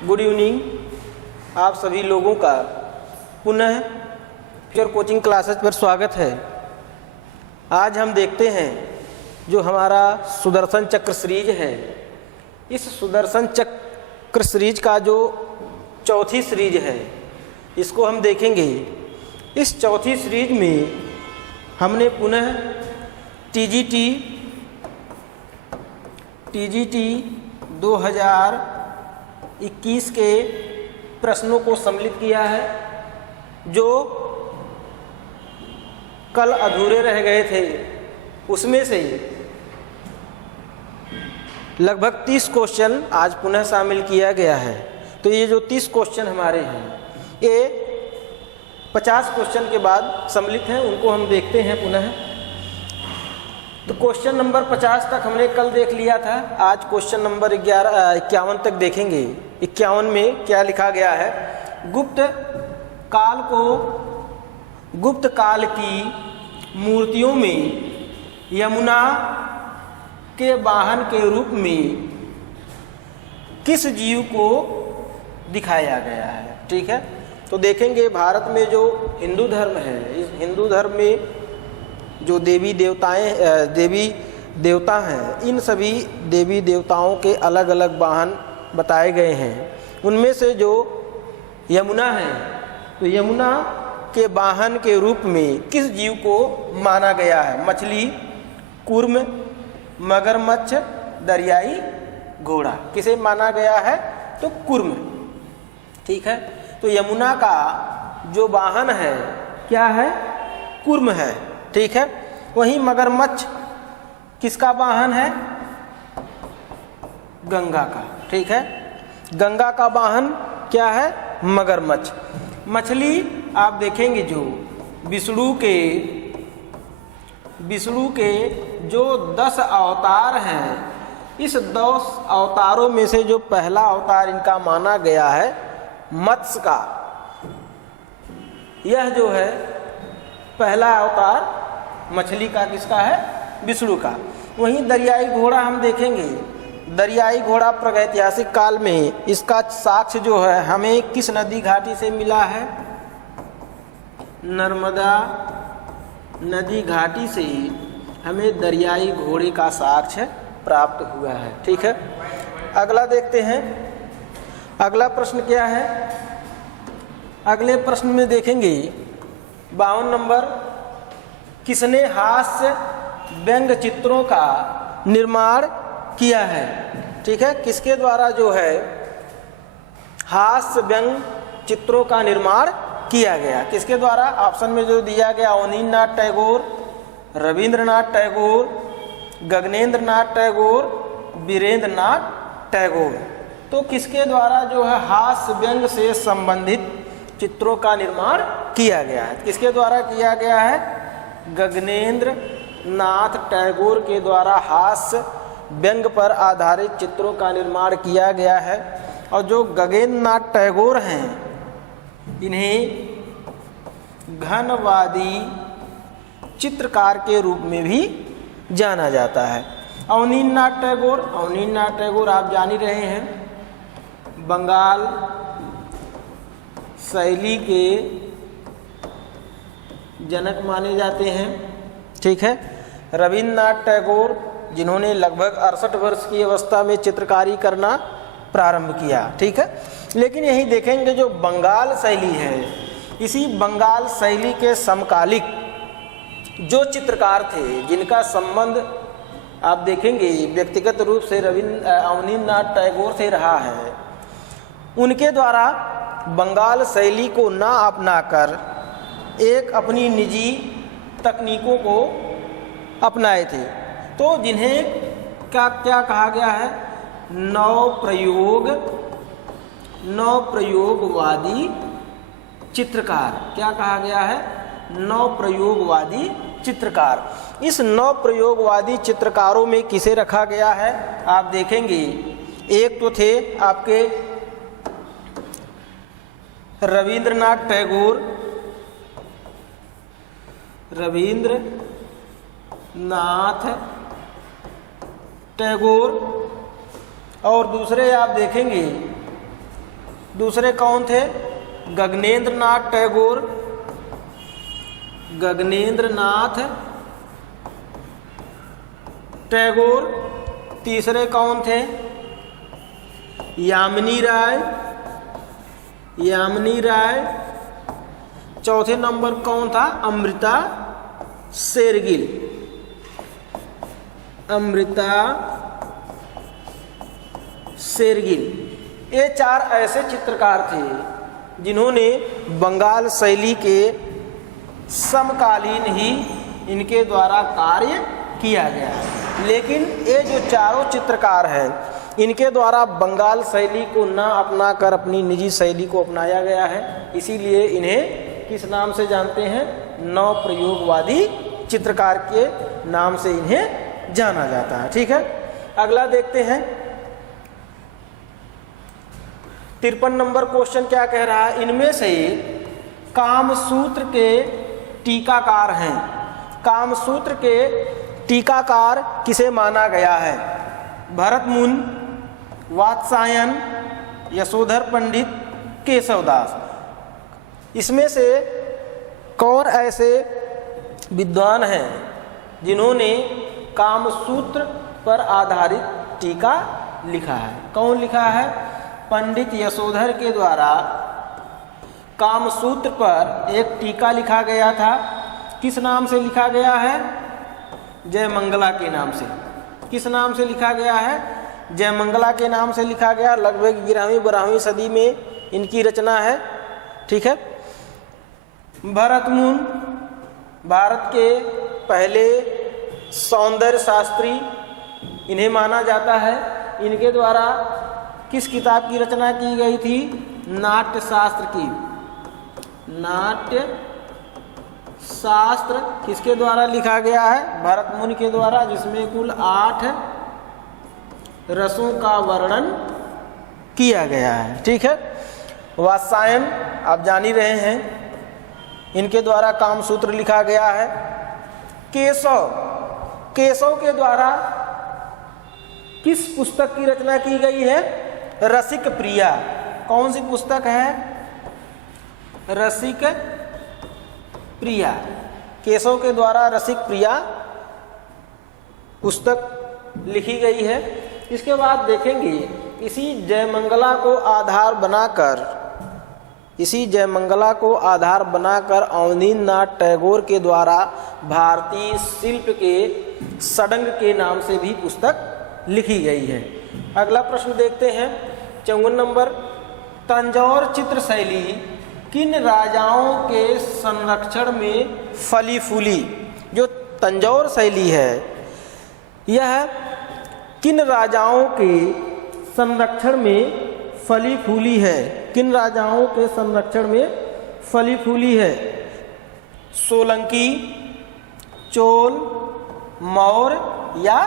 Good evening. आप सभी लोगों का पुनः टीचर कोचिंग क्लासेस पर स्वागत है। आज हम देखते हैं जो हमारा सुदर्शन चक्र सीरीज है, इस सुदर्शन चक्र सीरीज का जो चौथी सीरीज है इसको हम देखेंगे। इस चौथी सीरीज में हमने पुनः टीजीटी 2021 के प्रश्नों को सम्मिलित किया है जो कल अधूरे रह गए थे। उसमें से लगभग 30 क्वेश्चन आज पुनः शामिल किया गया है। तो ये जो 30 क्वेश्चन हमारे हैं ये 50 क्वेश्चन के बाद सम्मिलित हैं, उनको हम देखते हैं पुनः। तो क्वेश्चन नंबर 50 तक हमने कल देख लिया था। आज क्वेश्चन नंबर 51 तक देखेंगे। 51 में क्या लिखा गया है? गुप्त काल की मूर्तियों में यमुना के वाहन के रूप में किस जीव को दिखाया गया है? ठीक है, तो देखेंगे भारत में जो हिंदू धर्म है, इस हिंदू धर्म में जो देवी देवता हैं, इन सभी देवी देवताओं के अलग अलग वाहन बताए गए हैं। उनमें से जो यमुना है, तो यमुना के वाहन के रूप में किस जीव को माना गया है? मछली, कूर्म, मगरमच्छ, दरियाई घोड़ा। किसे माना गया है? तो कूर्म। ठीक है, तो यमुना का जो वाहन है क्या है? कूर्म है। ठीक है, वहीं मगरमच्छ किसका वाहन है? गंगा का। ठीक है, गंगा का वाहन क्या है? मगरमच्छ। मछली आप देखेंगे जो विष्णु के जो 10 अवतार हैं, इस 10 अवतारों में से जो पहला अवतार इनका माना गया है मत्स्य का, यह जो है पहला अवतार मछली का किसका है? विष्णु का। वहीं दरियाई घोड़ा हम देखेंगे। दरियाई घोड़ा प्रागैतिहासिक काल में इसका साक्ष्य जो है हमें किस नदी घाटी से मिला है? नर्मदा नदी घाटी से हमें दरियाई घोड़े का साक्ष्य प्राप्त हुआ है। ठीक है, अगला देखते हैं। अगला प्रश्न क्या है? अगले प्रश्न में देखेंगे 52 नंबर, किसने हास्य व्यंग चित्रों का निर्माण किया है? ठीक है, किसके द्वारा जो है हास्य व्यंग चित्रों का निर्माण किया गया? किसके द्वारा? ऑप्शन में जो दिया गया अवनीन्द्रनाथ टैगोर, रविंद्रनाथ टैगोर, गगनेंद्रनाथ टैगोर, वीरेंद्रनाथ टैगोर। तो किसके द्वारा जो है हास्य व्यंग से संबंधित चित्रों का निर्माण किया गया है? किसके द्वारा किया गया है? गगनेंद्र नाथ टैगोर के द्वारा हास्य व्यंग पर आधारित चित्रों का निर्माण किया गया है। और जो गगनेंद्र नाथ टैगोर हैं, इन्हें घनवादी चित्रकार के रूप में भी जाना जाता है। अवनीन्द्रनाथ टैगोर आप जान ही रहे हैं, बंगाल शैली के जनक माने जाते हैं। ठीक है, रविंद्रनाथ टैगोर जिन्होंने लगभग 68 वर्ष की अवस्था में चित्रकारी करना प्रारंभ किया। ठीक है, लेकिन यही देखेंगे जो बंगाल शैली है, इसी बंगाल शैली के समकालिक जो चित्रकार थे जिनका संबंध आप देखेंगे व्यक्तिगत रूप से अवनीन्द्रनाथ टैगोर से रहा है, उनके द्वारा बंगाल शैली को ना अपनाकर एक अपनी निजी तकनीकों को अपनाए थे। तो जिन्हें क्या कहा गया है? नवप्रयोगवादी चित्रकार। क्या कहा गया है? नवप्रयोगवादी चित्रकार। इस नवप्रयोगवादी चित्रकारों में किसे रखा गया है? आप देखेंगे एक तो थे आपके रविंद्रनाथ टैगोर और दूसरे आप देखेंगे दूसरे कौन थे? गगनेंद्र नाथ टैगोर, गगनेंद्र नाथ टैगोर। तीसरे कौन थे? यामिनी राय, यामिनी राय। चौथे नंबर कौन था? अमृता शेरगिल, अमृता शेरगिल। ये चार ऐसे चित्रकार थे जिन्होंने बंगाल शैली के समकालीन ही इनके द्वारा कार्य किया गया। लेकिन ये जो चारों चित्रकार हैं इनके द्वारा बंगाल शैली को न अपनाकर अपनी निजी शैली को अपनाया गया है, इसीलिए इन्हें किस नाम से जानते हैं? नव प्रयोगवादी चित्रकार के नाम से इन्हें जाना जाता है। ठीक है, अगला देखते हैं। 53 नंबर क्वेश्चन क्या कह रहा है? इनमें से कामसूत्र के टीकाकार हैं, कामसूत्र के टीकाकार किसे माना गया है? भरतमुनि, वात्सायन, यशोधर पंडित, केशवदास। इसमें से कौन ऐसे विद्वान हैं जिन्होंने कामसूत्र पर आधारित टीका लिखा है? कौन लिखा है? पंडित यशोधर के द्वारा कामसूत्र पर एक टीका लिखा गया था। किस नाम से लिखा गया है? जयमंगला के नाम से। किस नाम से लिखा गया है? जयमंगला के नाम से लिखा गया। लगभग 11वीं-12वीं सदी में इनकी रचना है। ठीक है। भरतमुनि भारत के पहले सौंदर्य शास्त्री इन्हें माना जाता है। इनके द्वारा किस किताब की रचना की गई थी? नाट्य शास्त्र की। नाट्य शास्त्र किसके द्वारा लिखा गया है? भरतमुनि के द्वारा, जिसमें कुल 8 रसों का वर्णन किया गया है। ठीक है। वात्सायन आप जान ही रहे हैं, इनके द्वारा कामसूत्र लिखा गया है। केशव, केशव के द्वारा किस पुस्तक की रचना की गई है? रसिक प्रिया। कौन सी पुस्तक है? रसिक प्रिया। केशव के द्वारा रसिक प्रिया पुस्तक लिखी गई है। इसके बाद देखेंगे इसी जयमंगला को आधार बनाकर, इसी जयमंगला को आधार बनाकर अवनींद्रनाथ टैगोर के द्वारा भारतीय शिल्प के षडंग के नाम से भी पुस्तक लिखी गई है। अगला प्रश्न देखते हैं 54 नंबर। तंजौर चित्र शैली किन राजाओं के संरक्षण में फली फूली? जो तंजौर शैली है यह किन राजाओं के संरक्षण में फली फूली है? किन राजाओं के संरक्षण में फली फूली है? सोलंकी, चोल, मौर्य या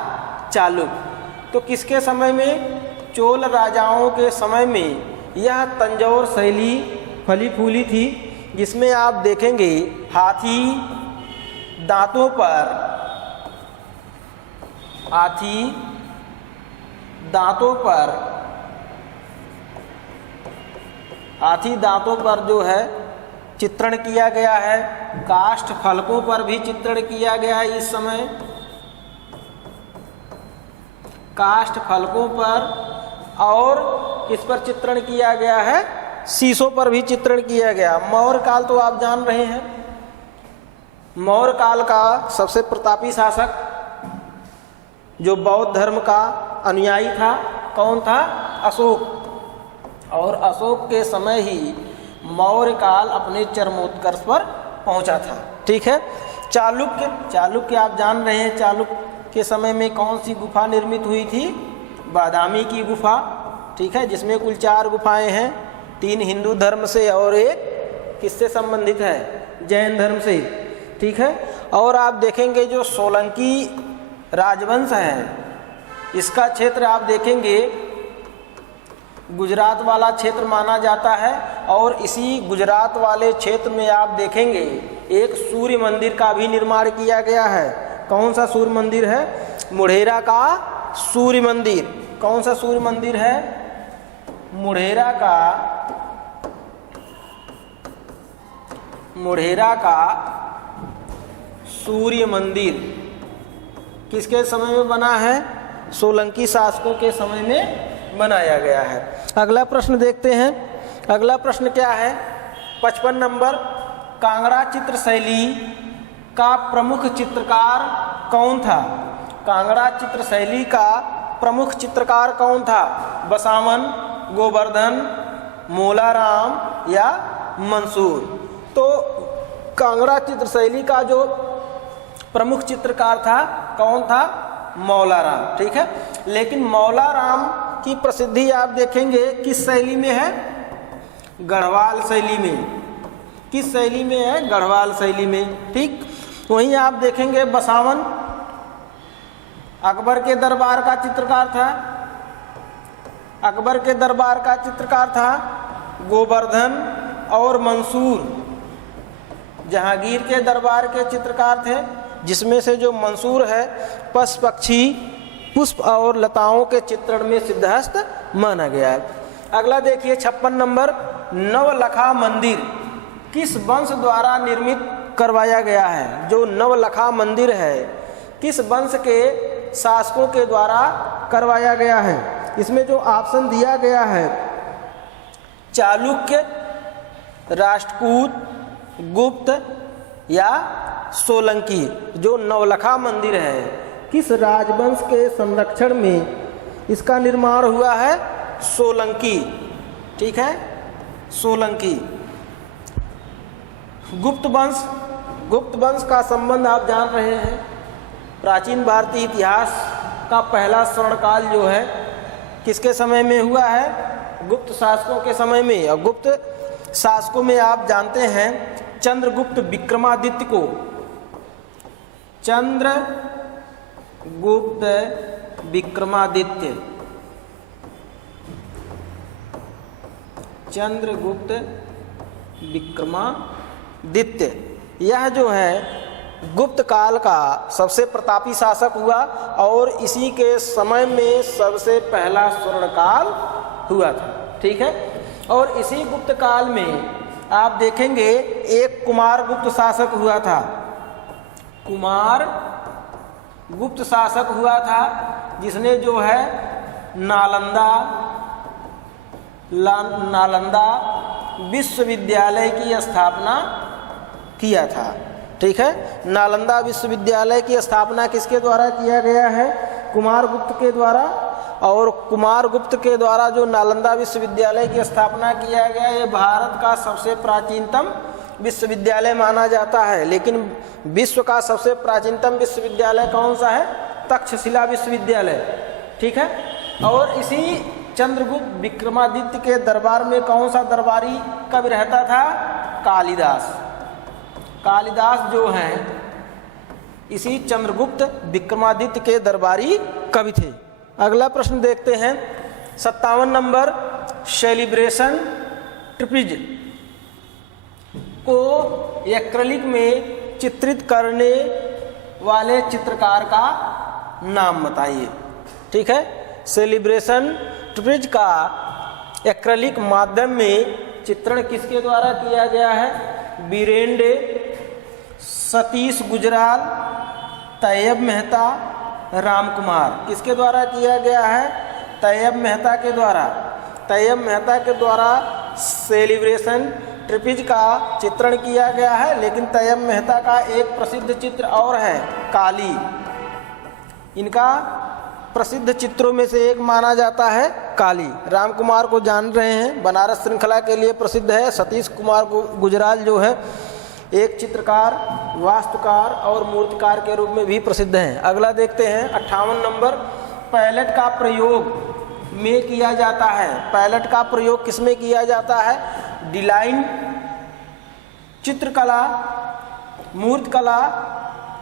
चालुक्य? तो किसके समय में? चोल राजाओं के समय में यह तंजौर शैली फली फूली थी, जिसमें आप देखेंगे हाथी दांतों पर, हाथी दांतों पर, हाथी दांतों पर जो है चित्रण किया गया है। काष्ठ फलकों पर भी चित्रण किया गया है। इस समय काष्ठ फलकों पर और किस पर चित्रण किया गया है? शीशों पर भी चित्रण किया गया। मौर्य काल तो आप जान रहे हैं। मौर्य काल का सबसे प्रतापी शासक जो बौद्ध धर्म का अनुयायी था, कौन था? अशोक। और अशोक के समय ही मौर्य काल अपने चरमोत्कर्ष पर पहुंचा था। ठीक है। चालुक्य, चालुक्य आप जान रहे हैं। चालुक्य के समय में कौन सी गुफा निर्मित हुई थी? बादामी की गुफा। ठीक है, जिसमें कुल 4 गुफाएं हैं, 3 हिंदू धर्म से और एक किससे संबंधित है? जैन धर्म से। ठीक है। और आप देखेंगे जो सोलंकी राजवंश है, इसका क्षेत्र आप देखेंगे गुजरात वाला क्षेत्र माना जाता है। और इसी गुजरात वाले क्षेत्र में आप देखेंगे एक सूर्य मंदिर का भी निर्माण किया गया है। कौन सा सूर्य मंदिर है? मुढेरा का सूर्य मंदिर। कौन सा सूर्य मंदिर है? मुढेरा का मोढेरा का सूर्य मंदिर किसके समय में बना है? सोलंकी शासकों के समय में बनाया गया है। अगला प्रश्न देखते हैं। अगला प्रश्न क्या है? 55 नंबर, कांगड़ा चित्र शैली का प्रमुख चित्रकार कौन था? कांगड़ा चित्र शैली का प्रमुख चित्रकार कौन था? बसावन, गोवर्धन, मोलाराम या मंसूर? तो कांगड़ा चित्र शैली का जो प्रमुख चित्रकार था कौन था? मौलाराम। ठीक है, लेकिन मौलाराम की प्रसिद्धि आप देखेंगे किस शैली में है? गढ़वाल शैली में। किस शैली में है? गढ़वाल शैली में। ठीक, वहीं आप देखेंगे बसावन अकबर के दरबार का चित्रकार था। अकबर के दरबार का चित्रकार था। गोवर्धन और मंसूर जहांगीर के दरबार के चित्रकार थे, जिसमें से जो मंसूर है पशु पक्षी, पुष्प और लताओं के चित्रण में सिद्धहस्त माना गया है। अगला देखिए 56 नंबर, नवलखा मंदिर किस वंश द्वारा निर्मित करवाया गया है? जो नवलखा मंदिर है किस वंश के शासकों के द्वारा करवाया गया है? इसमें जो ऑप्शन दिया गया है चालुक्य, राष्ट्रकूट, गुप्त या सोलंकी। जो नवलखा मंदिर है किस राजवंश के संरक्षण में इसका निर्माण हुआ है? सोलंकी। ठीक है, सोलंकी। गुप्त वंश, गुप्त वंश का संबंध आप जान रहे हैं। प्राचीन भारतीय इतिहास का पहला स्वर्णकाल जो है किसके समय में हुआ है? गुप्त शासकों के समय में। और गुप्त शासकों में आप जानते हैं चंद्रगुप्त विक्रमादित्य को, चंद्रगुप्त विक्रमादित्य, चंद्रगुप्त विक्रमादित्य, यह जो है गुप्त काल का सबसे प्रतापी शासक हुआ और इसी के समय में सबसे पहला स्वर्णकाल हुआ था। ठीक है, और इसी गुप्त काल में आप देखेंगे एक कुमार गुप्त शासक हुआ था। कुमार गुप्त शासक हुआ था जिसने जो है नालंदा विश्वविद्यालय की स्थापना किया था। ठीक है, नालंदा विश्वविद्यालय की स्थापना किसके द्वारा किया गया है? कुमार गुप्त के द्वारा। और कुमार गुप्त के द्वारा जो नालंदा विश्वविद्यालय की स्थापना किया गया, ये भारत का सबसे प्राचीनतम विश्वविद्यालय माना जाता है। लेकिन विश्व का सबसे प्राचीनतम विश्वविद्यालय कौन सा है? तक्षशिला विश्वविद्यालय। ठीक है, और इसी चंद्रगुप्त विक्रमादित्य के दरबार में कौन सा दरबारी कवि रहता था? कालिदास। कालिदास जो हैं इसी चंद्रगुप्त विक्रमादित्य के दरबारी कवि थे। अगला प्रश्न देखते हैं 57 नंबर, सेलिब्रेशन ट्रिपिज को एक्रिलिक में चित्रित करने वाले चित्रकार का नाम बताइए। ठीक है, सेलिब्रेशन ट्रिपिज का एक्रिलिक माध्यम में चित्रण किसके द्वारा किया गया है? बीरेंडे, सतीश गुजराल, तैयब मेहता, रामकुमार। किसके द्वारा किया गया है? तैयब मेहता के द्वारा। तैयब मेहता के द्वारा सेलिब्रेशन ट्रिपिज का चित्रण किया गया है। लेकिन तैयब मेहता का एक प्रसिद्ध चित्र और है, काली। इनका प्रसिद्ध चित्रों में से एक माना जाता है काली। रामकुमार को जान रहे हैं, बनारस श्रृंखला के लिए प्रसिद्ध है। सतीश कुमार गुजराल जो है एक चित्रकार, वास्तुकार और मूर्तिकार के रूप में भी प्रसिद्ध हैं। अगला देखते हैं 58 नंबर, पैलेट का प्रयोग में किया जाता है। पैलेट का प्रयोग किसमें किया जाता है? डिजाइन, चित्रकला, मूर्तिकला,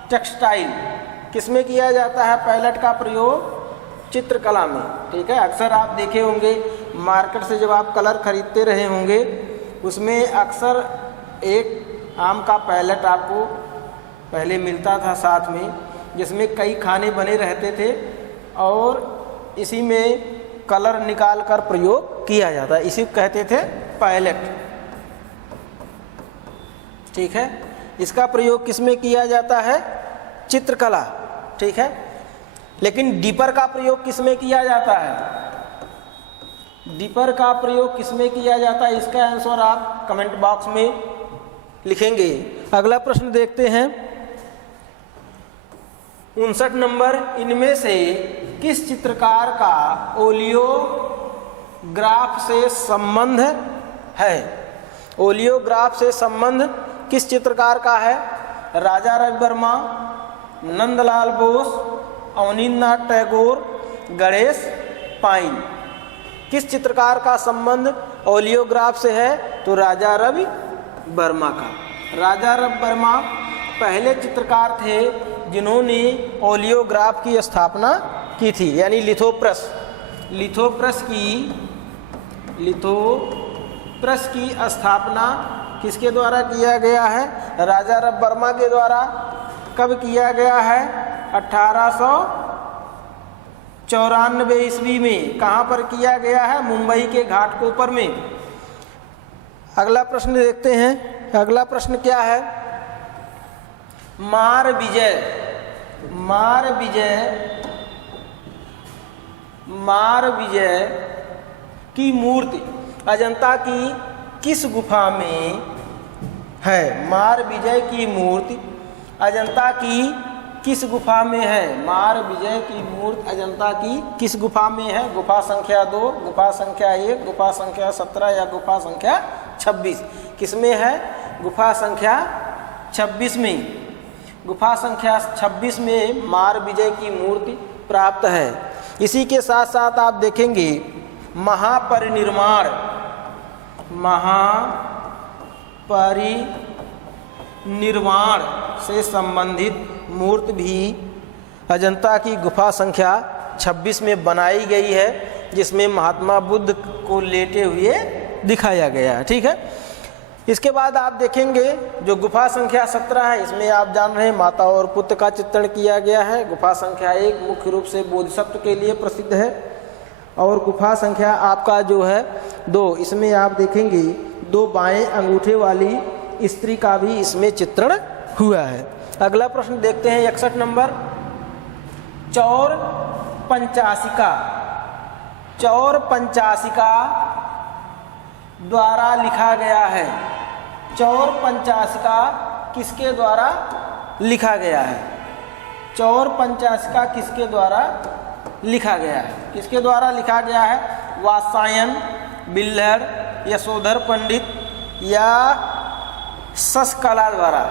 टेक्सटाइल। किसमें किया जाता है पैलेट का प्रयोग? चित्रकला में। ठीक है, अक्सर आप देखे होंगे मार्केट से जब आप कलर खरीदते रहे होंगे उसमें अक्सर एक आम का पैलेट आपको पहले मिलता था साथ में, जिसमें कई खाने बने रहते थे और इसी में कलर निकाल कर प्रयोग किया जाता है। इसी को कहते थे पैलेट। ठीक है। इसका प्रयोग किसमें किया जाता है? चित्रकला, ठीक है। लेकिन डीपर का प्रयोग किसमें किया जाता है? डीपर का प्रयोग किसमें किया जाता है? इसका आंसर आप कमेंट बॉक्स में लिखेंगे। अगला प्रश्न देखते हैं 59 नंबर, इनमें से किस चित्रकार का ओलियोग्राफ से संबंध है? ओलियोग्राफ से संबंध किस चित्रकार का है? राजा रविवर्मा, नंदलाल बोस, अवनींद्रनाथ टैगोर, गणेश पाइन। किस चित्रकार का संबंध ओलियोग्राफ से है? तो राजा रवि वर्मा का। राजा रवि वर्मा पहले चित्रकार थे जिन्होंने ओलियोग्राफ की स्थापना की थी, यानी लिथोप्रेस की स्थापना किसके द्वारा किया गया है? राजा रवि वर्मा के द्वारा। कब किया गया है? 1894 ईस्वी में। कहाँ पर किया गया है? मुंबई के घाटकोपर में। अगला प्रश्न देखते हैं। अगला प्रश्न क्या है? मार विजय की मूर्ति अजंता की किस गुफा में है? मार विजय की मूर्ति अजंता की किस गुफा में है? मार विजय की मूर्ति अजंता की किस गुफा में है? गुफा संख्या 2, गुफा संख्या 1, गुफा संख्या 17 या गुफा संख्या 26? किसमें है? गुफा संख्या 26 में। गुफा संख्या 26 में मार विजय की मूर्ति प्राप्त है। इसी के साथ साथ आप देखेंगे महापरिनिर्वाण से संबंधित मूर्ति भी अजंता की गुफा संख्या 26 में बनाई गई है, जिसमें महात्मा बुद्ध को लेटे हुए दिखाया गया है, ठीक है। इसके बाद आप देखेंगे जो गुफा संख्या 17 है, इसमें आप जान रहे हैं माता और पुत्र का चित्रण किया गया है। गुफा संख्या 1 मुख्य रूप से बोधिसत्व के लिए प्रसिद्ध है, और गुफा संख्या आपका जो है 2, इसमें आप देखेंगे 2 बाएं अंगूठे वाली स्त्री का भी इसमें चित्रण हुआ है। अगला प्रश्न देखते हैं 61 नंबर, चौर पंचाशिका द्वारा लिखा गया है। चौर पंचाशिका किसके द्वारा लिखा गया है? चौर पंचाशिका किसके द्वारा लिखा गया है? किसके द्वारा लिखा गया है? वात्सायन, बिल्हड़, यशोधर पंडित या शशकला द्वारा?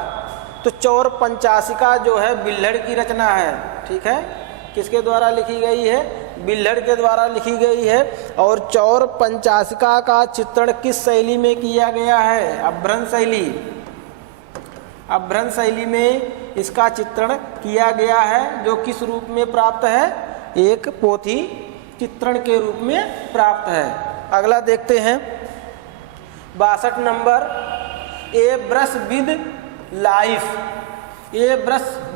तो चौर पंचाशिका जो है बिल्हड़ की रचना है, ठीक है। किसके द्वारा लिखी गई है? बिल्हड़ के द्वारा लिखी गई है। और चौर पंचाशिका का चित्रण किस शैली में किया गया है? अभ्रंश शैली में इसका चित्रण किया गया है, जो किस रूप में प्राप्त है? एक पोथी चित्रण के रूप में प्राप्त है। अगला देखते हैं 62 number, A brush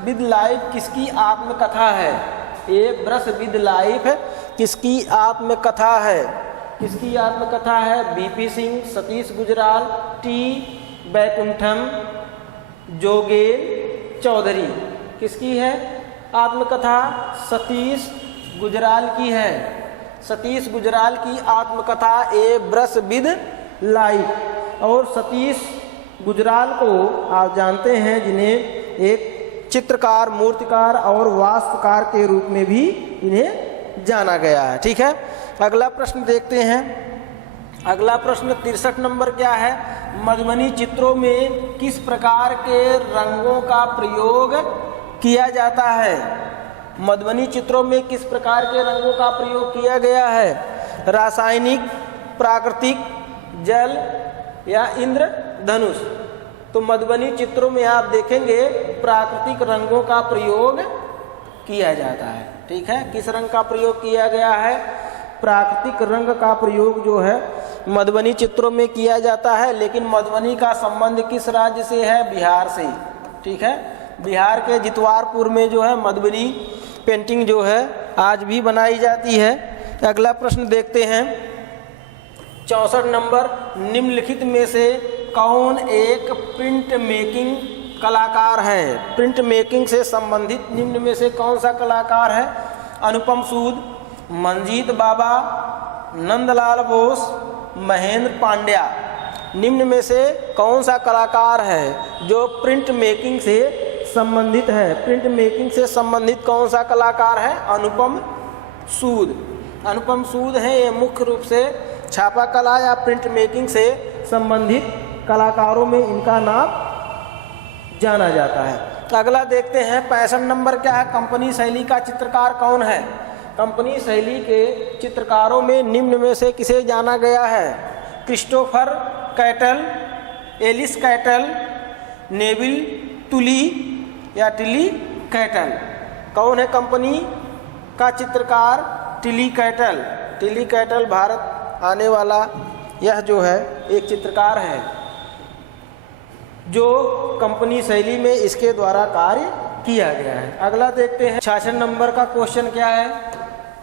with life किसकी आत्मकथा है? ए ब्रश विद लाइफ किसकी आत्मकथा है? किसकी आत्मकथा है? बीपी सिंह, सतीश गुजराल, टी बैकुंठम, जोगेल चौधरी। किसकी है आत्मकथा? सतीश गुजराल की है। सतीश गुजराल की आत्मकथा ए ब्रश विद लाइफ। और सतीश गुजराल को आप जानते हैं, जिन्हें एक चित्रकार, मूर्तिकार और वास्तुकार के रूप में भी इन्हें जाना गया है, ठीक है। अगला प्रश्न देखते हैं। अगला प्रश्न 63 नंबर क्या है? मधुबनी चित्रों में किस प्रकार के रंगों का प्रयोग किया जाता है? मधुबनी चित्रों में किस प्रकार के रंगों का प्रयोग किया गया है? रासायनिक, प्राकृतिक, जल या इंद्रधनुष? तो मधुबनी चित्रों में आप देखेंगे प्राकृतिक रंगों का प्रयोग किया जाता है, ठीक है। किस रंग का प्रयोग किया गया है? प्राकृतिक रंग का प्रयोग जो है मधुबनी चित्रों में किया जाता है। लेकिन मधुबनी का संबंध किस राज्य से है? बिहार से, ठीक है। बिहार के जितवारपुर में जो है मधुबनी पेंटिंग जो है आज भी बनाई जाती है। अगला प्रश्न देखते हैं 64 नंबर, निम्नलिखित में से कौन एक प्रिंट मेकिंग कलाकार है? प्रिंट मेकिंग से संबंधित निम्न में से कौन सा कलाकार है? अनुपम सूद, मंजीत बाबा, नंदलाल बोस, महेंद्र पांड्या। निम्न में से कौन सा कलाकार है जो प्रिंट मेकिंग से संबंधित है? प्रिंट मेकिंग से संबंधित कौन सा कलाकार है? अनुपम सूद। अनुपम सूद है, ये मुख्य रूप से छापा कला या प्रिंट मेकिंग से संबंधित कलाकारों में इनका नाम जाना जाता है। अगला देखते हैं 65 नंबर क्या है? कंपनी शैली का चित्रकार कौन है? कंपनी शैली के चित्रकारों में निम्न में से किसे जाना गया है? Christopher Kettle, Alice Kettle, Neville Tully या टिली कैटल। कौन है कंपनी का चित्रकार? Tilly Kettle. Tilly Kettle Bharat आने वाला यह जो है एक चित्रकार है जो कंपनी शैली में इसके द्वारा कार्य किया गया है। अगला देखते हैं 66 नंबर का क्वेश्चन क्या है?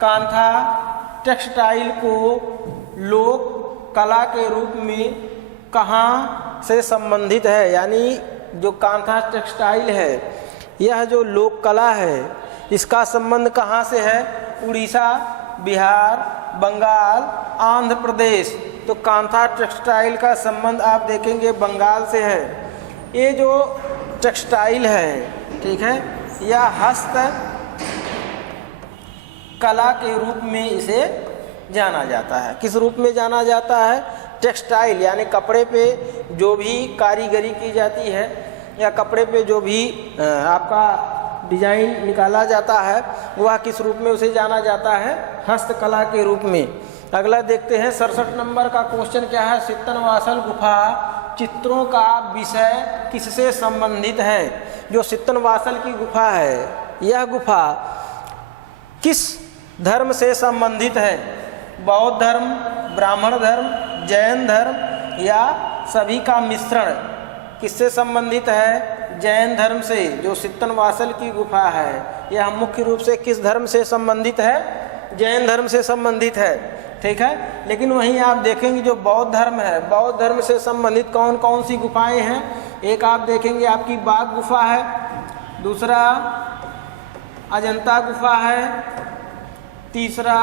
कांथा टेक्सटाइल को लोक कला के रूप में कहाँ से संबंधित है? यानी जो कांथा टेक्सटाइल है यह जो लोक कला है इसका संबंध कहाँ से है? उड़ीसा, बिहार, बंगाल, आंध्र प्रदेश। तो कांथा टेक्सटाइल का संबंध आप देखेंगे बंगाल से है। ये जो टेक्सटाइल है, ठीक है, यह हस्त कला के रूप में इसे जाना जाता है। किस रूप में जाना जाता है? टेक्सटाइल यानी कपड़े पे जो भी कारीगरी की जाती है या कपड़े पे जो भी आपका डिजाइन निकाला जाता है वह किस रूप में उसे जाना जाता है? हस्तकला के रूप में। अगला देखते हैं 67 नंबर का क्वेश्चन क्या है? सित्तनवासल गुफा चित्रों का विषय किससे संबंधित है? जो सित्तनवासल की गुफा है यह गुफा किस धर्म से संबंधित है? बौद्ध धर्म, ब्राह्मण धर्म, जैन धर्म या सभी का मिश्रण? किससे संबंधित है? जैन धर्म से। जो सित्तनवासल की गुफा है यह मुख्य रूप से किस धर्म से संबंधित है? जैन धर्म से संबंधित है, ठीक है। लेकिन वहीं आप देखेंगे जो बौद्ध धर्म है, बौद्ध धर्म से संबंधित कौन कौन सी गुफाएं हैं? एक आप देखेंगे आपकी बाघ गुफा है, दूसरा अजंता गुफा है, तीसरा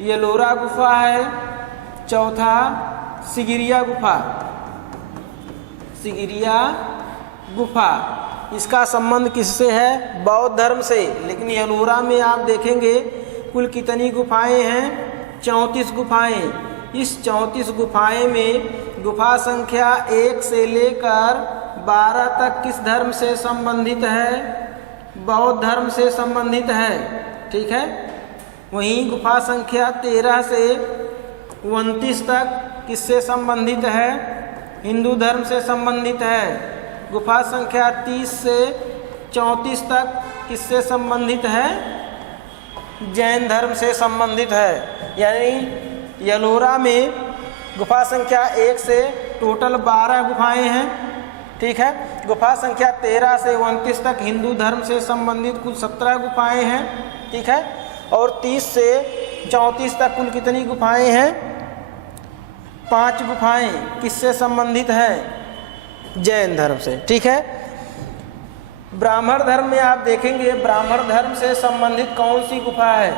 येलोरा गुफा है, चौथा सिगिरिया गुफा। सिगिरिया गुफा इसका संबंध किससे है? बौद्ध धर्म से। लेकिन येलोरा में आप देखेंगे कुल कितनी गुफाएं हैं? 34 गुफाएं। इस 34 गुफाएं में गुफा संख्या 1 से लेकर 12 तक किस धर्म से संबंधित है? बौद्ध धर्म से संबंधित है, ठीक है। वहीं गुफा संख्या 13 से 29 तक किससे संबंधित है? हिंदू धर्म से संबंधित है। गुफा संख्या 30 से 34 तक किससे संबंधित है? जैन धर्म से संबंधित है। यानी येलोरा में गुफा संख्या 1 से टोटल 12 गुफाएं हैं, ठीक है। गुफा संख्या 13 से 29 तक हिंदू धर्म से संबंधित कुल 17 गुफाएं हैं, ठीक है। और 30 से 34 तक कुल कितनी गुफाएं हैं? 5 गुफाएं किससे संबंधित हैं? जैन धर्म से, ठीक है। ब्राह्मण धर्म में आप देखेंगे ब्राह्मण धर्म से संबंधित कौन सी गुफा है?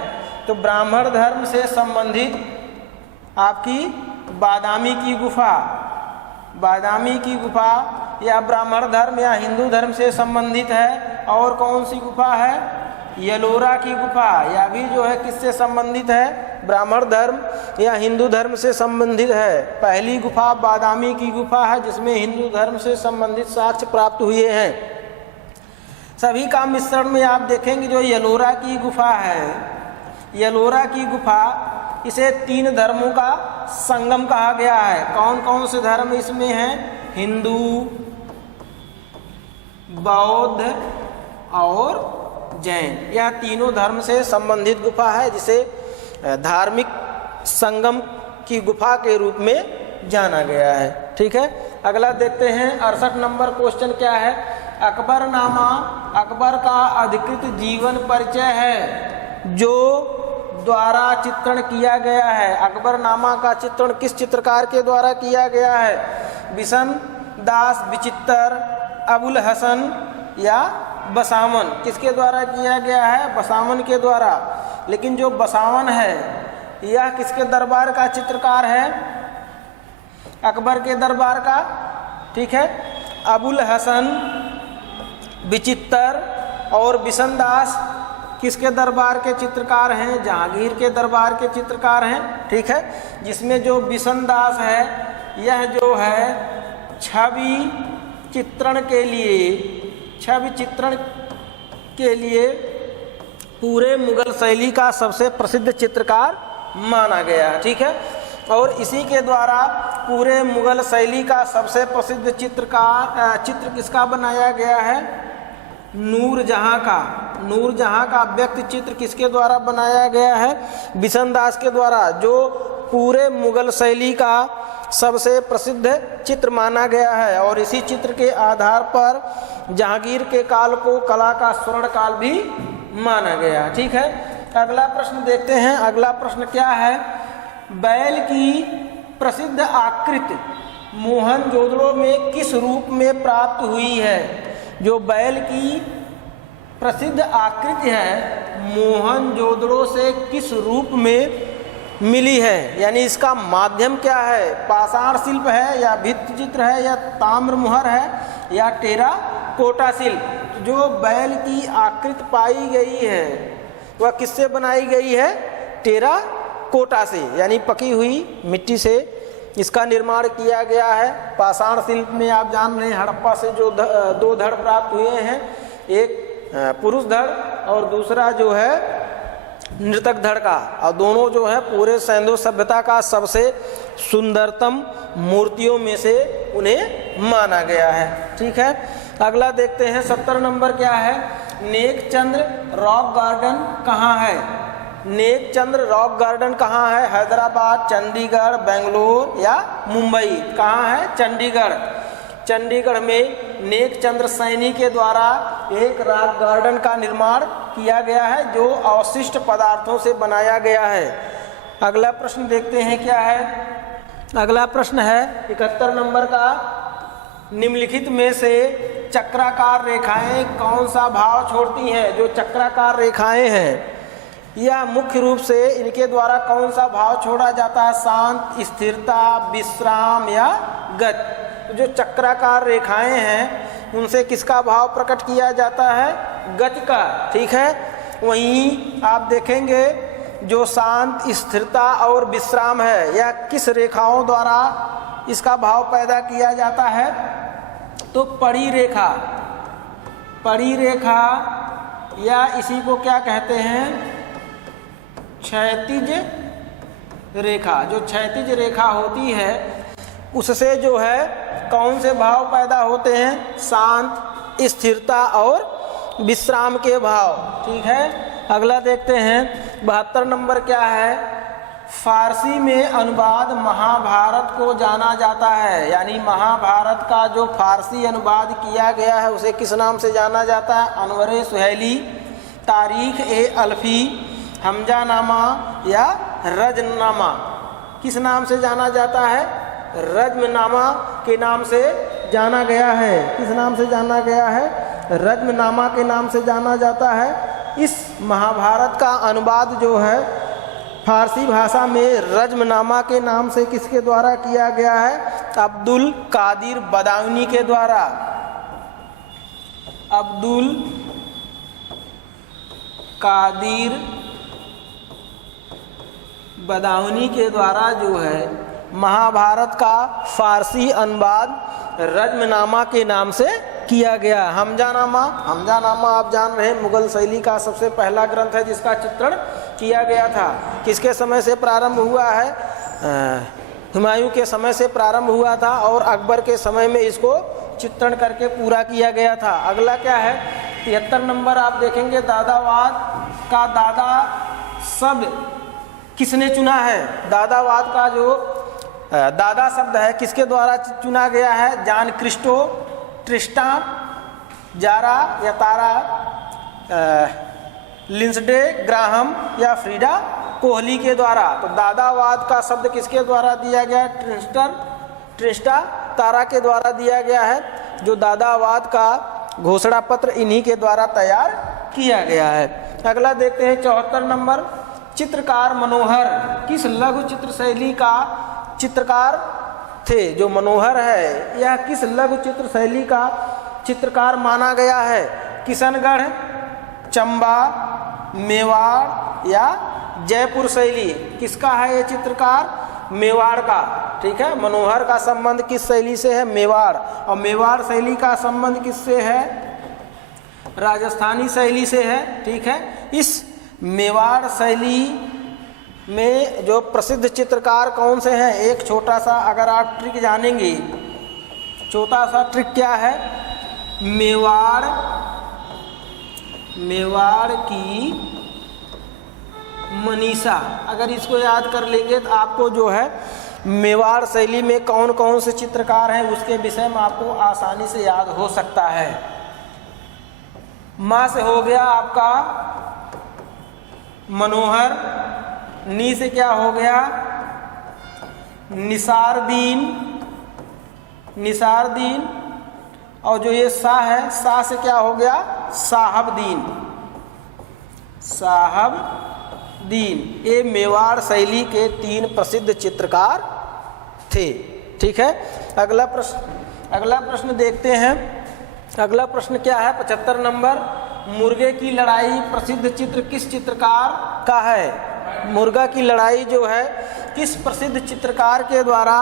तो ब्राह्मण धर्म से संबंधित आपकी बादामी की गुफा, बादामी की गुफा या ब्राह्मण धर्म या हिंदू धर्म से संबंधित है। और कौन सी गुफा है? येलोरा की गुफा। यह भी जो है किससे संबंधित है? ब्राह्मण धर्म या हिंदू धर्म से संबंधित है। पहली गुफा बादामी की गुफा है जिसमें हिंदू धर्म से संबंधित साक्ष्य प्राप्त हुए हैं। सभी का मिश्रण में आप देखेंगे जो येलोरा की गुफा है, येलोरा की गुफा इसे 3 धर्मों का संगम कहा गया है। कौन कौन से धर्म इसमें हैं? हिंदू, बौद्ध और जैन। यह तीनों धर्म से संबंधित गुफा है जिसे धार्मिक संगम की गुफा के रूप में जाना गया है, ठीक है। अगला देखते हैं 68 नंबर क्वेश्चन क्या है? अकबरनामा अकबर का अधिकृत जीवन परिचय है जो द्वारा चित्रण किया गया है। अकबरनामा का चित्रण किस चित्रकार के द्वारा किया गया है? बिशन दास, विचित्र, अबुल हसन या बसावन? किसके द्वारा किया गया है? बसावन के द्वारा। लेकिन जो बसावन है यह किसके दरबार का चित्रकार है? अकबर के दरबार का, ठीक है। अबुल हसन, विचित्र और बिशन दास किसके दरबार के चित्रकार हैं? जहांगीर के दरबार के चित्रकार हैं, ठीक है। जिसमें जो बिशन दास है यह जो है छवि चित्रण के लिए पूरे मुगल शैली का सबसे प्रसिद्ध चित्रकार माना गया, ठीक है। और इसी के द्वारा पूरे मुगल शैली का सबसे प्रसिद्ध चित्र किसका बनाया गया है? नूरजहां का व्यक्ति चित्र किसके द्वारा बनाया गया है? बिशन दास के द्वारा, जो पूरे मुगल शैली का सबसे प्रसिद्ध चित्र माना गया है। और इसी चित्र के आधार पर जहांगीर के काल को कला का स्वर्ण काल भी माना गया, ठीक है। अगला प्रश्न देखते हैं। अगला प्रश्न क्या है? बैल की प्रसिद्ध आकृति मोहनजोदड़ो में किस रूप में प्राप्त हुई है? जो बैल की प्रसिद्ध आकृति है मोहनजोदड़ो से किस रूप में मिली है? यानी इसका माध्यम क्या है? पाषाण शिल्प है या भित्ति चित्र है या ताम्र मुहर है या टेराकोटा शिल्प? जो बैल की आकृति पाई गई है वह किससे बनाई गई है? टेराकोटा से, यानी पकी हुई मिट्टी से इसका निर्माण किया गया है। पाषाण शिल्प में आप जान रहे हैं हड़प्पा से जो दो धड़ प्राप्त हुए हैं, एक पुरुष धड़ और दूसरा जो है नृतक धड़ का, और दोनों जो है पूरे सैंधव सभ्यता का सबसे सुंदरतम मूर्तियों में से उन्हें माना गया है, ठीक है। अगला देखते हैं 70 नंबर क्या है? नेकचंद्र रॉक गार्डन कहाँ है? नेकचंद्र रॉक गार्डन कहाँ है? हैदराबाद, चंडीगढ़, बेंगलोर या मुंबई? कहाँ है? चंडीगढ़। चंडीगढ़ में नेकचंद्र सैनी के द्वारा एक रॉक गार्डन का निर्माण किया गया है जो अवशिष्ट पदार्थों से बनाया गया है। अगला प्रश्न देखते हैं क्या है? अगला प्रश्न है 71 नंबर का। निम्नलिखित में से चक्राकार रेखाएं कौन सा भाव छोड़ती हैं? जो चक्राकार रेखाएं हैं यह मुख्य रूप से इनके द्वारा कौन सा भाव छोड़ा जाता है? शांत, स्थिरता, विश्राम या गति? जो चक्राकार रेखाएं हैं उनसे किसका भाव प्रकट किया जाता है? गति का, ठीक है। वहीं आप देखेंगे जो शांत, स्थिरता और विश्राम है यह किस रेखाओं द्वारा इसका भाव पैदा किया जाता है? तो पड़ी रेखा या इसी को क्या कहते हैं? क्षैतिज रेखा। जो क्षैतिज रेखा होती है उससे जो है कौन से भाव पैदा होते हैं? शांत, स्थिरता और विश्राम के भाव, ठीक है। अगला देखते हैं 72 नंबर क्या है? फारसी में अनुवाद महाभारत को जाना जाता है, यानी महाभारत का जो फारसी अनुवाद किया गया है उसे किस नाम से जाना जाता है? अनवर सुहेली, तारीख ए अल्फी, हमजानामा या रजनामा? किस नाम से जाना जाता है? रज्मनामा के नाम से जाना गया है। किस नाम से जाना गया है? रज्मनामा के नाम से जाना जाता है। इस महाभारत का अनुवाद जो है फारसी भाषा में रज्मनामा के नाम से किसके द्वारा किया गया है? अब्दुल कादिर बदाऊनी के द्वारा। अब्दुल कादिर बदाऊनी के द्वारा जो है महाभारत का फारसी अनुवाद रज्मनामा के नाम से किया गया। हमजानामा आप जान रहे हैं मुगल शैली का सबसे पहला ग्रंथ है जिसका चित्रण किया गया था। किसके समय से प्रारंभ हुआ है? हुमायूं के समय से प्रारंभ हुआ था और अकबर के समय में इसको चित्रण करके पूरा किया गया था। अगला क्या है? 73 नंबर आप देखेंगे। दादावाद का दादा शब्द किसने चुना है? दादावाद का जो दादा शब्द है किसके द्वारा चुना गया है? जॉन क्रिस्टो, ट्रिस्टान, जारा या तारा, लिंसडे ग्राहम या फ्रीडा कोहली के द्वारा। तो दादावाद का शब्द किसके द्वारा दिया गया? ट्रिस्टा तारा के द्वारा दिया गया है। जो दादावाद का घोषणा पत्र इन्हीं के द्वारा तैयार किया गया है। अगला देखते हैं 74 नंबर, चित्रकार मनोहर किस लघु चित्र शैली का चित्रकार थे? जो मनोहर है यह किस लघु चित्र शैली का चित्रकार माना गया है? किशनगढ़, चंबा, मेवाड़ या जयपुर शैली? किसका है ये चित्रकार? मेवाड़ का। ठीक है, मनोहर का संबंध किस शैली से है? मेवाड़। और मेवाड़ शैली का संबंध किससे है? राजस्थानी शैली से है। ठीक है, इस मेवाड़ शैली में जो प्रसिद्ध चित्रकार कौन से हैं? एक छोटा सा अगर आप ट्रिक जानेंगे, छोटा सा ट्रिक क्या है? मेवाड़ की मनीषा, अगर इसको याद कर लेंगे तो आपको जो है मेवाड़ शैली में कौन कौन से चित्रकार हैं उसके विषय में आपको आसानी से याद हो सकता है। माँ से हो गया आपका मनोहर, नी से क्या हो गया? निसारदीन, और जो ये सा है, सा से क्या हो गया? साहबदीन। ये मेवाड़ शैली के 3 प्रसिद्ध चित्रकार थे। ठीक है, अगला प्रश्न देखते हैं। अगला प्रश्न क्या है? 75 नंबर, मुर्गे की लड़ाई प्रसिद्ध चित्र किस चित्रकार का है? मुर्गा की लड़ाई जो है किस प्रसिद्ध चित्रकार के द्वारा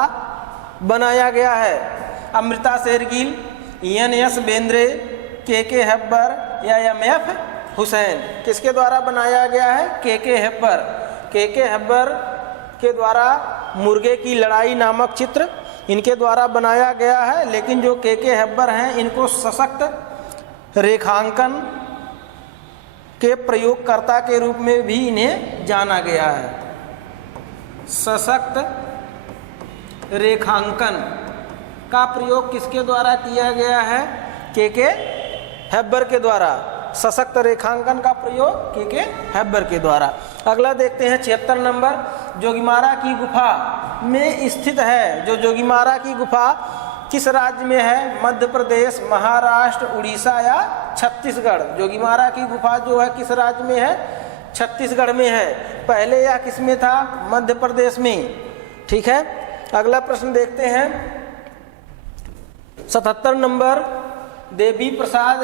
बनाया गया है? अमृता शेरगिल, एन.एस. बेंद्रे, के हेब्बर या एम.एफ. हुसैन? किसके द्वारा बनाया गया है? के हेब्बर। के हेब्बर के द्वारा मुर्गे की लड़ाई नामक चित्र इनके द्वारा बनाया गया है। लेकिन जो के हेब्बर हैं इनको सशक्त रेखांकन के प्रयोगकर्ता के रूप में भी इन्हें जाना गया है। सशक्त रेखांकन का प्रयोग किसके द्वारा किया गया है? के हेब्बर के द्वारा। सशक्त रेखांकन का प्रयोग के हेब्बर के द्वारा। अगला देखते हैं 76 नंबर, जोगीमारा की गुफा में स्थित है। जो जोगीमारा की गुफा किस राज्य में है? मध्य प्रदेश, महाराष्ट्र, उड़ीसा या छत्तीसगढ़? जोगीमारा की गुफा जो है किस राज्य में है? छत्तीसगढ़ में है। पहले या किस में था? मध्य प्रदेश में। ठीक है, अगला प्रश्न देखते हैं 77 नंबर, देवी प्रसाद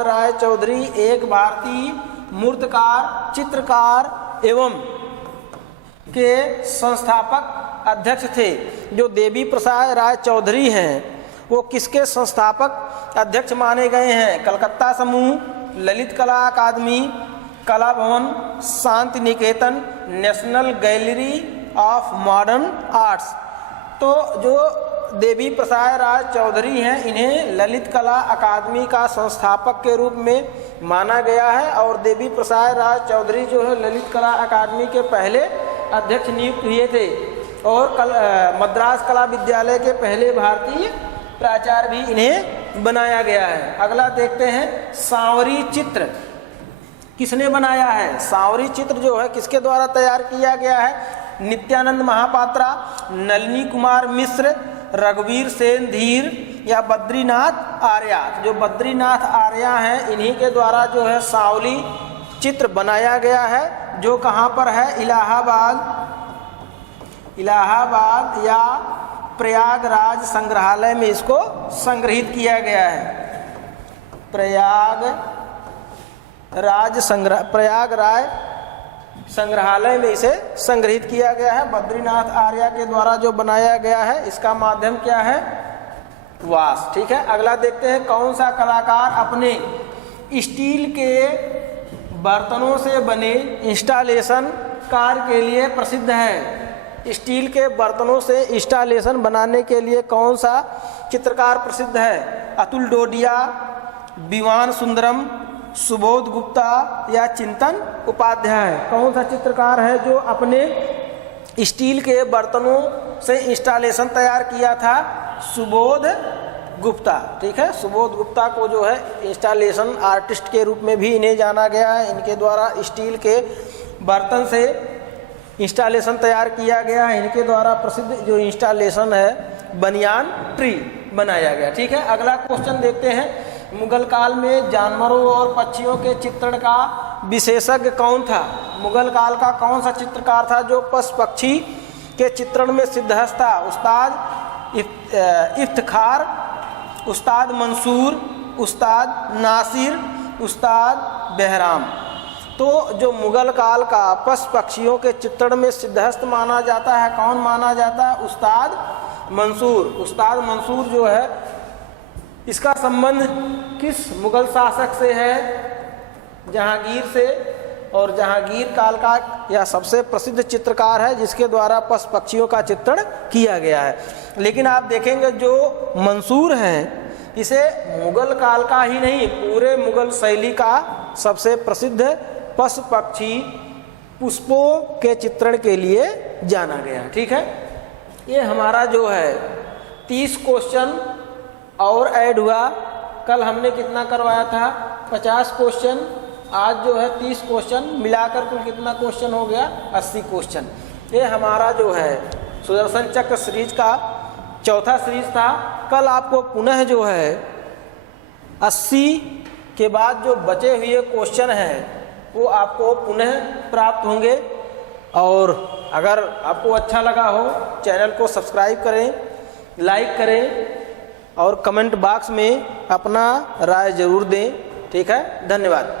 राय चौधरी एक भारतीय मूर्तिकार, चित्रकार एवं के संस्थापक अध्यक्ष थे। जो देवी प्रसाद राय चौधरी हैं वो किसके संस्थापक अध्यक्ष माने गए हैं? कलकत्ता समूह, ललित कला Akademi, Kala Bhavan, Shanti Niketan, national gallery of modern arts. तो जो देवी प्रसाद राय चौधरी हैं इन्हें ललित कला अकादमी का संस्थापक के रूप में माना गया है। और देवी प्रसाद राय चौधरी जो है ललित कला अकादमी के पहले अध्यक्ष नियुक्त हुए थे और मद्रास कला विद्यालय के पहले भारतीय प्राचार्य भी इन्हें बनाया गया है। अगला देखते हैं, सांवरी चित्र किसने बनाया है? सांवरी चित्र जो है किसके द्वारा तैयार किया गया है? नित्यानंद महापात्रा, नलिनी कुमार मिश्र, रघुवीर सेन धीर या बद्रीनाथ आर्या? जो बद्रीनाथ आर्या हैं इन्हीं के द्वारा जो है सांवली चित्र बनाया गया है। जो कहाँ पर है? इलाहाबाद या प्रयागराज संग्रहालय में इसको संग्रहित किया गया है। प्रयागराज संग्रहालय में इसे संग्रहित किया गया है। बद्रीनाथ आर्या के द्वारा जो बनाया गया है इसका माध्यम क्या है? वास। ठीक है, अगला देखते हैं, कौन सा कलाकार अपने स्टील के बर्तनों से बने इंस्टॉलेशन कार्य के लिए प्रसिद्ध है? स्टील के बर्तनों से इंस्टॉलेशन बनाने के लिए कौन सा चित्रकार प्रसिद्ध है? अतुल डोडिया, विवान सुंदरम, सुबोध गुप्ता या चिंतन उपाध्याय? कौन सा चित्रकार है जो अपने स्टील के बर्तनों से इंस्टॉलेशन तैयार किया था? सुबोध गुप्ता, ठीक है। सुबोध गुप्ता को जो है इंस्टॉलेशन आर्टिस्ट के रूप में भी इन्हें जाना गया है। इनके द्वारा स्टील के बर्तन से इंस्टॉलेशन तैयार किया गया है। इनके द्वारा प्रसिद्ध जो इंस्टॉलेशन है बनियान ट्री बनाया गया, ठीक है। अगला क्वेश्चन देखते हैं, मुगल काल में जानवरों और पक्षियों के चित्रण का विशेषज्ञ कौन था? मुगल काल का कौन सा चित्रकार था जो पशु पक्षी के चित्रण में सिद्धहस्त था? उस्ताद इफ्तिखार, उस्ताद मंसूर, उस्ताद नासिर, उस्ताद बहराम। तो जो मुगल काल का पशु पक्षियों के चित्रण में सिद्धहस्त माना जाता है, कौन माना जाता है? उस्ताद मंसूर। उस्ताद मंसूर जो है, इसका संबंध किस मुगल शासक से है? जहांगीर से। और जहांगीर काल का यह सबसे प्रसिद्ध चित्रकार है जिसके द्वारा पशु पक्षियों का चित्रण किया गया है। लेकिन आप देखेंगे जो मंसूर है, इसे मुगल काल का ही नहीं, पूरे मुगल शैली का सबसे प्रसिद्ध पशु पक्षी पुष्पों के चित्रण के लिए जाना गया, ठीक है। ये हमारा जो है 30 क्वेश्चन और ऐड हुआ। कल हमने कितना करवाया था? 50 क्वेश्चन। आज जो है 30 क्वेश्चन मिलाकर कुल कितना क्वेश्चन हो गया? 80 क्वेश्चन। ये हमारा जो है सुदर्शन चक्र सीरीज का चौथा सीरीज था। कल आपको पुनः जो है 80 के बाद जो बचे हुए क्वेश्चन हैं वो आपको पुनः प्राप्त होंगे। और अगर आपको अच्छा लगा हो चैनल को सब्सक्राइब करें, लाइक करें और कमेंट बॉक्स में अपना राय जरूर दें, ठीक है। धन्यवाद।